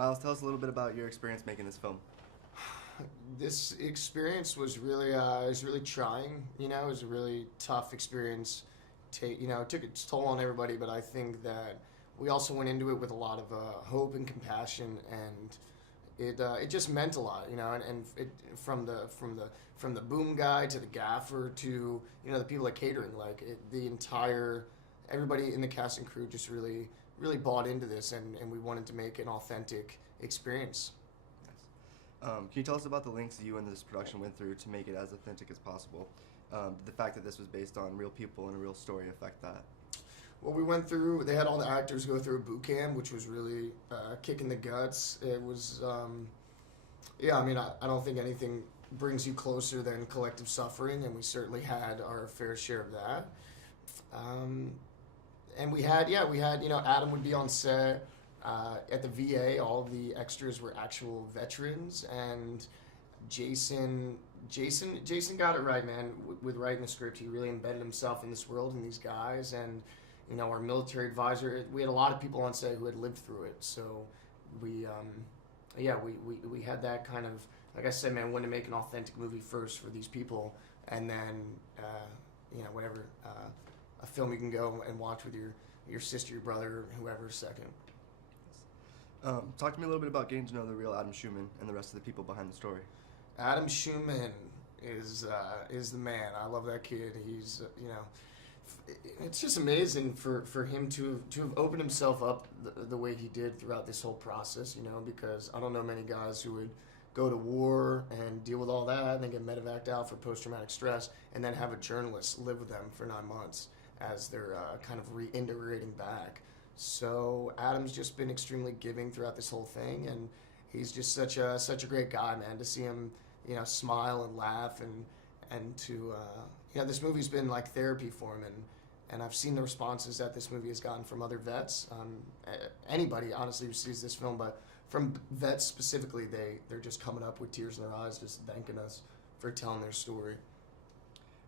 Miles, tell us a little bit about your experience making this film. This experience was really trying. It was a really tough experience. It took its toll on everybody, but I think that we also went into it with a lot of hope and compassion, and it just meant a lot. And it from the boom guy to the gaffer to the people at catering, the entire everybody in the cast and crew just really bought into this, and we wanted to make an authentic experience. Can you tell us about the lengths you and this production went through to make it as authentic as possible? Did the fact that this was based on real people and a real story affect that? Well, they had all the actors go through a boot camp, which was really kicking the guts. It was, I don't think anything brings you closer than collective suffering, and we certainly had our fair share of that. And we had, Adam would be on set. At the VA, all of the extras were actual veterans, and Jayson got it right, man. With writing the script, he really embedded himself in this world and these guys, and our military advisor. We had a lot of people on set who had lived through it, so we had that kind of, like I said, man, we wanted to make an authentic movie first for these people, and then whatever a film you can go and watch with your sister, your brother, whoever second. Talk to me a little bit about getting to know the real Adam Schumer and the rest of the people behind the story. Adam Schumer is the man. I love that kid. He's it's just amazing for him to have opened himself up the way he did throughout this whole process. Because I don't know many guys who would go to war and deal with all that and then get medevaced out for post-traumatic stress and then have a journalist live with them for 9 months as they're kind of reintegrating back. So Adam's just been extremely giving throughout this whole thing, and he's just such a great guy, man. To see him, smile and laugh, and to this movie's been like therapy for him, and I've seen the responses that this movie has gotten from other vets. Anybody honestly who sees this film, but from vets specifically, they're just coming up with tears in their eyes, just thanking us for telling their story.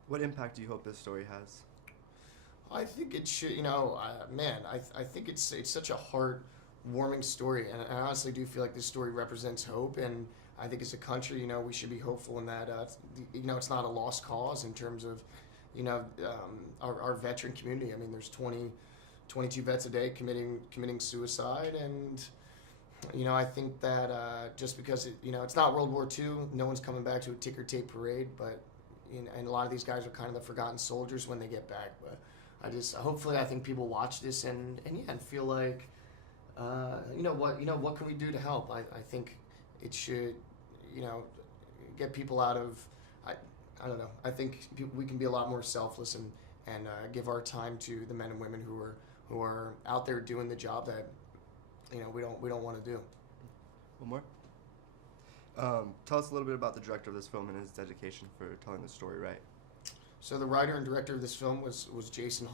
What impact do you hope this story has? I think it should, I think it's such a heart-warming story, and I honestly do feel like this story represents hope, and I think as a country, we should be hopeful in that, it's not a lost cause in terms of, our veteran community. I mean, there's 22 vets a day committing suicide, and, I think that just because, it's not World War II, no one's coming back to a ticker tape parade, but, and a lot of these guys are kind of the forgotten soldiers when they get back, but hopefully I think people watch this and feel like, what can we do to help? I think it should, get people out of, I don't know. I think we can be a lot more selfless and give our time to the men and women who are out there doing the job that, we don't want to do. One more. Tell us a little bit about the director of this film and his dedication for telling the story right. So the writer and director of this film was Jayson,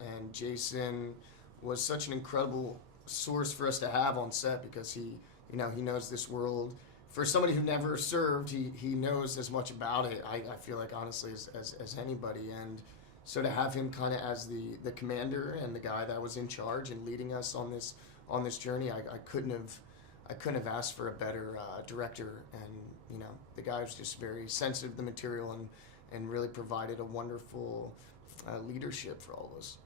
and Jayson was such an incredible source for us to have on set because he knows this world. For somebody who never served, he knows as much about it, I feel like, honestly, as anybody. And so to have him kind of as the commander and the guy that was in charge and leading us on this journey, I couldn't have asked for a better director. And the guy was just very sensitive to the material and really provided a wonderful leadership for all of us.